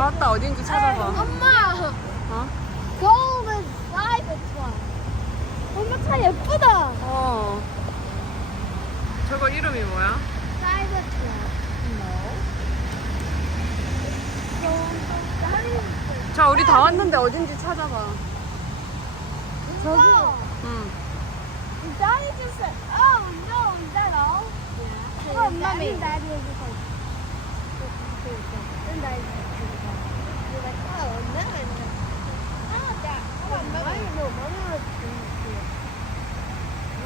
맞다, 어딘지 찾아봐. 엄마. 어? Golden Cybertron. 엄마 차 예쁘다. 어. 저거 이름이 뭐야? Cybertron. 자, 우리 다 왔는데 어딘지 찾아봐. 저기. 응. Daddy just said, oh no, is that all? Yeah. Oh, mommy. Daddy is just like, then Daddy.